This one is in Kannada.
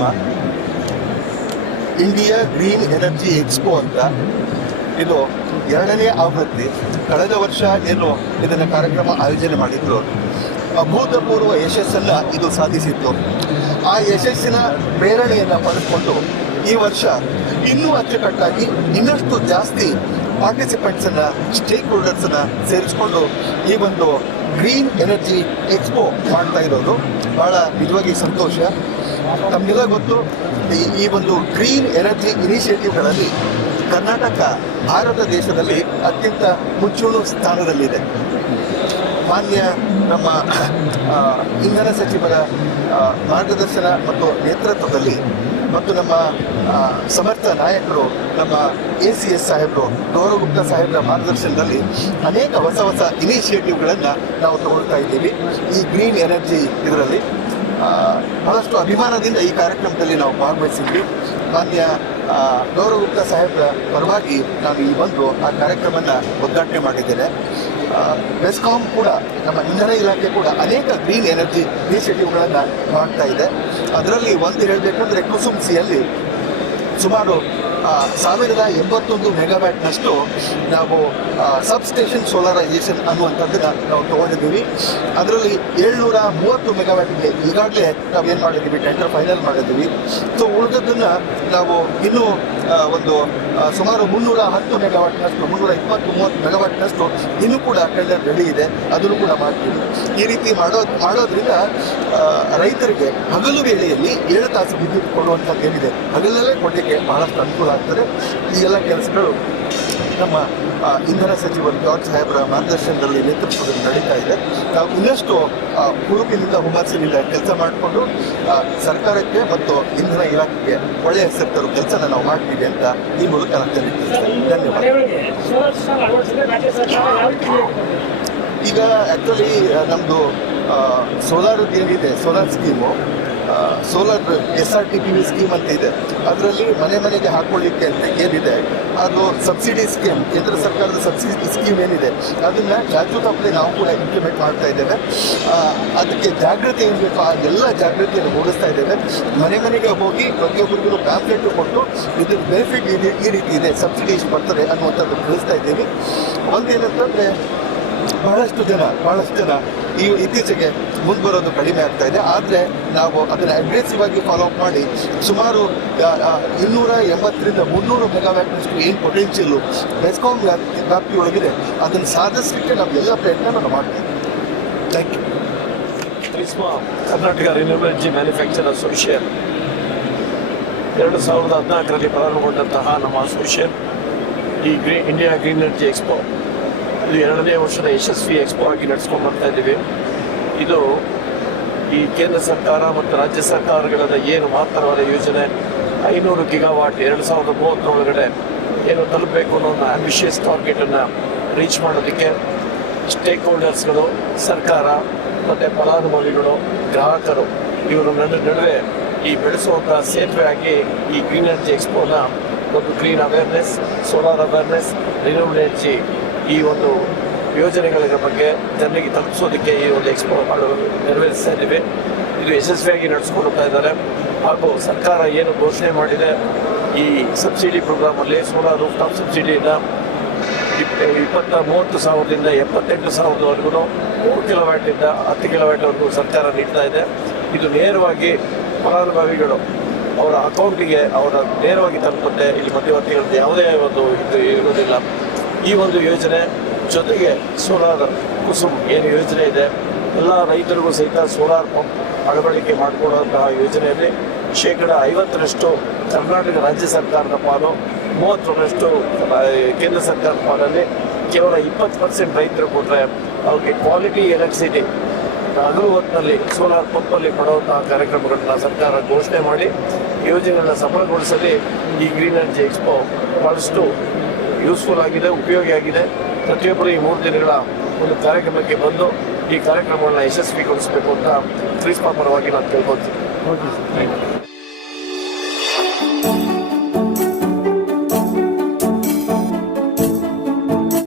ಕಾರ್ಯಕ್ರಮ ಇಂಡಿಯಾ ಗ್ರೀನ್ ಎನರ್ಜಿ ಎಕ್ಸ್ಪೋ ಅಂತ. ಇದು 2ನೇ ಆವೃತ್ತಿ. ಕಳೆದ ವರ್ಷ ಏನು ಇದನ್ನು ಕಾರ್ಯಕ್ರಮ ಆಯೋಜನೆ ಮಾಡಿದ್ರು, ಅಭೂತಪೂರ್ವ ಯಶಸ್ಸನ್ನು ಇದು ಸಾಧಿಸಿತ್ತು. ಆ ಯಶಸ್ಸಿನ ಪ್ರೇರಣೆಯನ್ನು ಪಡೆದುಕೊಂಡು ಈ ವರ್ಷ ಇನ್ನೂ ಅಚ್ಚುಕಟ್ಟಾಗಿ ಇನ್ನಷ್ಟು ಜಾಸ್ತಿ ಪಾರ್ಟಿಸಿಪೆಂಟ್ಸನ್ನು, ಸ್ಟೇಕ್ ಹೋಲ್ಡರ್ಸನ್ನು ಸೇರಿಸ್ಕೊಂಡು ಈ ಒಂದು ಗ್ರೀನ್ ಎನರ್ಜಿ ಎಕ್ಸ್ಪೋ ಮಾಡ್ತಾ ಇರೋದು ಭಾಳ ನಿಜವಾಗಿ ಸಂತೋಷ. ತಮಗೆಲ್ಲ ಗೊತ್ತು, ಈ ಒಂದು ಗ್ರೀನ್ ಎನರ್ಜಿ ಇನಿಷಿಯೇಟಿವ್ಗಳಲ್ಲಿ ಕರ್ನಾಟಕ ಭಾರತ ದೇಶದಲ್ಲಿ ಅತ್ಯಂತ ಮುಂಚೂಣು ಸ್ಥಾನದಲ್ಲಿದೆ. ಮಾನ್ಯ ನಮ್ಮ ಇಂಧನ ಸಚಿವರ ಮಾರ್ಗದರ್ಶನ ಮತ್ತು ನೇತೃತ್ವದಲ್ಲಿ ಮತ್ತು ನಮ್ಮ ಸಮರ್ಥ ನಾಯಕರು, ನಮ್ಮ ACS ಸಾಹೇಬರು, ಗೌರವ್ ಗುಪ್ತಾ ಸಾಹೇಬರ ಮಾರ್ಗದರ್ಶನದಲ್ಲಿ ಅನೇಕ ಹೊಸ ಹೊಸ ಇನಿಷಿಯೇಟಿವ್ಗಳನ್ನು ನಾವು ತಗೊಳ್ತಾ ಇದ್ದೀವಿ. ಈ ಗ್ರೀನ್ ಎನರ್ಜಿ ಇದರಲ್ಲಿ ಬಹಳಷ್ಟು ಅಭಿಮಾನದಿಂದ ಈ ಕಾರ್ಯಕ್ರಮದಲ್ಲಿ ನಾವು ಭಾಗವಹಿಸಿದ್ವಿ. ಮಾನ್ಯ ಗೌರವ್ ಗುಪ್ತಾ ಸಾಹೇಬರ ಪರವಾಗಿ ನಾನು ಈ ಬಂದು ಆ ಕಾರ್ಯಕ್ರಮನ ಉದ್ಘಾಟನೆ ಮಾಡಿದ್ದೇನೆ. ಬೆಸ್ಕಾಂ ಕೂಡ, ನಮ್ಮ ಇಂಧನ ಇಲಾಖೆ ಕೂಡ ಅನೇಕ ಗ್ರೀನ್ ಎನರ್ಜಿ ಇನಿಷಿಯೇಟಿವ್ಗಳನ್ನು ಮಾಡ್ತಾ ಇದೆ. ಅದರಲ್ಲಿ ಒಂದು ಹೇಳಬೇಕಂದ್ರೆ ಕುಸುಮ್ಸಿಯಲ್ಲಿ ಸುಮಾರು 1081 ಮೆಗಾವ್ಯಾಟ್ನಷ್ಟು ನಾವು ಸಬ್ಸ್ಟೇಷನ್ ಸೋಲಾರೈಸೇಷನ್ ಅನ್ನುವಂಥದ್ದನ್ನು ನಾವು ತೊಗೊಂಡಿದ್ದೀವಿ. ಅದರಲ್ಲಿ 730 ಮೆಗಾವ್ಯಾಟ್ಗೆ ಈಗಾಗಲೇ ನಾವು ಏನು ಮಾಡಿದ್ದೀವಿ, ಟೆಂಡರ್ ಫೈನಲ್ ಮಾಡಿದ್ದೀವಿ. ಸೊ ಉಳಿದದ್ದನ್ನು ನಾವು ಇನ್ನೂ ಒಂದು ಸುಮಾರು 310 ಮೆಗಾವಾಟ್ನಷ್ಟು, 320-30 ಮೆಗಾವಾಟ್ನಷ್ಟು ಇನ್ನೂ ಕೂಡ ಟೆಂಡರ್ ರೆಡಿ ಇದೆ, ಅದನ್ನು ಕೂಡ ಮಾಡ್ತೀವಿ. ಈ ರೀತಿ ಮಾಡೋದ್ರಿಂದ ರೈತರಿಗೆ ಹಗಲು ವೇಳೆಯಲ್ಲಿ 7 ತಾಸು ವಿದ್ಯುತ್ ಕೊಡುವಂಥದ್ದು ಏನಿದೆ, ಹಗಲಲ್ಲೇ ಕೊಡಲಿಕ್ಕೆ ಬಹಳಷ್ಟು ಅನುಕೂಲ ಆಗ್ತದೆ. ಈ ಎಲ್ಲ ಕೆಲಸಗಳು ನಮ್ಮ ಇಂಧನ ಸಚಿವರು ಜಾರ್ಜ್ ಸಾಹೇಬರ ಮಾರ್ಗದರ್ಶನದಲ್ಲಿ, ನೇತೃತ್ವದಲ್ಲಿ ನಡೀತಾ ಇದೆ. ನಾವು ಇನ್ನಷ್ಟು ಹುರುಪಿನಿಂದ, ಹುಮ್ಮಸ್ಸಿನಿಂದ ಕೆಲಸ ಮಾಡಿಕೊಂಡು ಸರ್ಕಾರಕ್ಕೆ ಮತ್ತು ಇಂಧನ ಇಲಾಖೆಗೆ ಒಳ್ಳೆಯ ಹೆಸರು ತರೋ ಕೆಲಸನ ನಾವು ಮಾಡ್ತೀವಿ ಅಂತ ಈ ಮೂಲಕ ನಾನು ತಿಳಿಸ್ತೀನಿ. ಧನ್ಯವಾದ. ಈಗ ಆ್ಯಕ್ಚುಲಿ ನಮ್ಮದು ಸೋಲಾರ್ ಏನಿದೆ, solar scheme, solar SRTPV scheme ಅಂತ ಇದೆ. ಅದರಲ್ಲಿ ಮನೆ ಮನೆಗೆ ಹಾಕ್ಕೊಳ್ಳಿಕ್ಕೆ ಅಂತ ಏನಿದೆ, ಅದು ಸಬ್ಸಿಡಿ ಸ್ಕೀಮ್, ಕೇಂದ್ರ ಸರ್ಕಾರದ ಸಬ್ಸಿಡಿ ಸ್ಕೀಮ್ ಏನಿದೆ, ಅದನ್ನು ಜಾಗೃತವಾಗಿ ನಾವು ಕೂಡ ಇಂಪ್ಲಿಮೆಂಟ್ ಮಾಡ್ತಾ ಇದ್ದೇವೆ. ಅದಕ್ಕೆ ಜಾಗೃತಿ ಏನು ಬೇಕು ಆ ಎಲ್ಲ ಜಾಗೃತಿಯನ್ನು ಮೂಡಿಸ್ತಾ ಇದ್ದೇವೆ. ಮನೆ ಮನೆಗೆ ಹೋಗಿ ಪ್ರತಿಯೊಬ್ಬರಿಗೂ ಪ್ಯಾಂಪ್ಲೆಟ್ ಕೊಟ್ಟು ಇದ್ರ ಬೆನಿಫಿಟ್ ಈ ರೀತಿ ಇದೆ, ಸಬ್ಸಿಡಿ ಇಷ್ಟು ಬರ್ತದೆ ಅನ್ನುವಂಥದ್ದು ತಿಳಿಸ್ತಾ ಇದ್ದೀವಿ. ಒಂದೇನಂತಂದರೆ ಬಹಳಷ್ಟು ಜನ ಇತ್ತೀಚೆಗೆ ಮುಂದೆ ಬರೋದು ಕಡಿಮೆ ಆಗ್ತಾ ಇದೆ. ಆದರೆ ನಾವು ಅದನ್ನು ಅಗ್ರೆಸಿವ್ ಆಗಿ ಫಾಲೋ ಅಪ್ ಮಾಡಿ ಸುಮಾರು 280 - 300 ಮೆಗಾವ್ಯಾಟ್ನಷ್ಟು ಏನು ಪೊಟೆನ್ಷಿಯಲ್ಲು ಬೆಸ್ಕಾಂ ವ್ಯಾಪ್ತಿಯೊಳಗಿದೆ ಅದನ್ನು ಸಾಧಿಸಲಿಕ್ಕೆ ನಾವು ಎಲ್ಲ ಪ್ರಯತ್ನ ನಾವು ಮಾಡ್ತೀವಿ. Thank you. Karnataka renewable energy manufacture association 2014ರಲ್ಲಿ ಪ್ರಾರಂಭಗೊಂಡಂತಹ ನಮ್ಮ ಅಸೋಸಿಯೇಷನ್ ಈ ಇಂಡಿಯಾ ಗ್ರೀನ್ ಎನರ್ಜಿ ಎಕ್ಸ್ಪೋ ಇದು 2ನೇ ವರ್ಷದ ಯಶಸ್ವಿ ಎಕ್ಸ್ಪೋ ಆಗಿ ನಡೆಸ್ಕೊಂಡು ಬರ್ತಾ ಇದ್ದೀವಿ. ಇದು ಈ ಕೇಂದ್ರ ಸರ್ಕಾರ ಮತ್ತು ರಾಜ್ಯ ಸರ್ಕಾರಗಳ ಏನು ಮಹತ್ತರವಾದ ಯೋಜನೆ 500 ಗಿಗಾವಾಟ್ 2030 ಒಳಗಡೆ ಏನು ತಲುಪಬೇಕು ಅನ್ನೋ ಒಂದು ಆಂಬಿಷಿಯಸ್ ಟಾರ್ಗೆಟನ್ನು ರೀಚ್ ಮಾಡೋದಕ್ಕೆ ಸ್ಟೇಕ್ ಹೋಲ್ಡರ್ಸ್ಗಳು, ಸರ್ಕಾರ ಮತ್ತು ಫಲಾನುಭವಿಗಳು, ಗ್ರಾಹಕರು ಇವರ ನಡುವೆ ಈ ಬೆಳೆಸುವಂಥ ಸೇತುವೆ ಆಗಿ ಈ ಗ್ರೀನ್ ಎನರ್ಜಿ ಎಕ್ಸ್ಪೋನ ಒಂದು green awareness, solar awareness, renewable energy ಈ ಒಂದು ಯೋಜನೆಗಳ ಬಗ್ಗೆ ಜನರಿಗೆ ತಲುಪಿಸೋದಕ್ಕೆ ಈ ಒಂದು ಎಕ್ಸ್ಪೋ ನೆರವೇರಿಸ್ತಾ ಇದ್ದೀವಿ. ಇದು ಯಶಸ್ವಿಯಾಗಿ ನಡೆಸ್ಕೊಂಡು ಹೋಗ್ತಾ ಇದ್ದಾರೆ. ಹಾಗೂ ಸರ್ಕಾರ ಏನು ಘೋಷಣೆ ಮಾಡಿದೆ, ಈ ಸಬ್ಸಿಡಿ ಪ್ರೋಗ್ರಾಮಲ್ಲಿ ಸೋಲಾರ್ ರೂಫ್ ಟಾಪ್ ಸಬ್ಸಿಡಿಯಿಂದ 30,000 ಸಾವಿರದಿಂದ 78,000ವರೆಗೂ 3 ಕಿಲೋವ್ಯಾಟಿಂದ 10 ಕಿಲೋವ್ಯಾಟ್ವರೆಗೂ ಸರ್ಕಾರ ನೀಡ್ತಾ ಇದೆ. ಇದು ನೇರವಾಗಿ ಫಲಾನುಭವಿಗಳು ಅವರ ಅಕೌಂಟಿಗೆ ನೇರವಾಗಿ ತಲುಪುತ್ತೆ. ಇಲ್ಲಿ ಮಧ್ಯವರ್ತಿಗಳದ್ದು ಯಾವುದೇ ಒಂದು ಇದು ಇರೋದಿಲ್ಲ. ಈ ಒಂದು ಯೋಜನೆ ಜೊತೆಗೆ ಸೋಲಾರ್ ಕುಸುಮ್ ಏನು ಯೋಜನೆ ಇದೆ, ಎಲ್ಲ ರೈತರಿಗೂ ಸಹಿತ ಸೋಲಾರ್ ಪಂಪ್ ಅಳವಡಿಕೆ ಮಾಡಿಕೊಡುವಂತಹ ಯೋಜನೆಯಲ್ಲಿ 50% ಕರ್ನಾಟಕ ರಾಜ್ಯ ಸರ್ಕಾರದ ಪಾಲು, 30% ಕೇಂದ್ರ ಸರ್ಕಾರದ ಪಾಲಲ್ಲಿ ಕೇವಲ 20% ರೈತರು ಕೊಟ್ಟರೆ ಅವ್ರಿಗೆ ಕ್ವಾಲಿಟಿ ಎಲೆಕ್ಟ್ರಿಸಿಟಿ ಹಗಲು ಹೊತ್ತಿನಲ್ಲಿ ಸೋಲಾರ್ ಪಂಪಲ್ಲಿ ಕೊಡುವಂತಹ ಕಾರ್ಯಕ್ರಮಗಳನ್ನ ಸರ್ಕಾರ ಘೋಷಣೆ ಮಾಡಿ ಯೋಜನೆಗಳನ್ನ ಸಫಲಗೊಳಿಸಲಿ ಈ ಗ್ರೀನ್ ಎನರ್ಜಿ ಎಕ್ಸ್ಪೋ ಭಾಳಷ್ಟು ಯೂಸ್ಫುಲ್ ಆಗಿದೆ, ಉಪಯೋಗಿ ಆಗಿದೆ. ಪ್ರತಿಯೊಬ್ಬರು ಈ 3 ದಿನಗಳ ಒಂದು ಕಾರ್ಯಕ್ರಮಕ್ಕೆ ಬಂದು ಈ ಕಾರ್ಯಕ್ರಮವನ್ನು ಯಶಸ್ವಿಗೊಳಿಸಬೇಕು ಅಂತ ಕ್ರಿಸ್ಪಾ ಪರವಾಗಿ ನಾನು ಕೇಳ್ಕೊಳ್ತೀನಿ.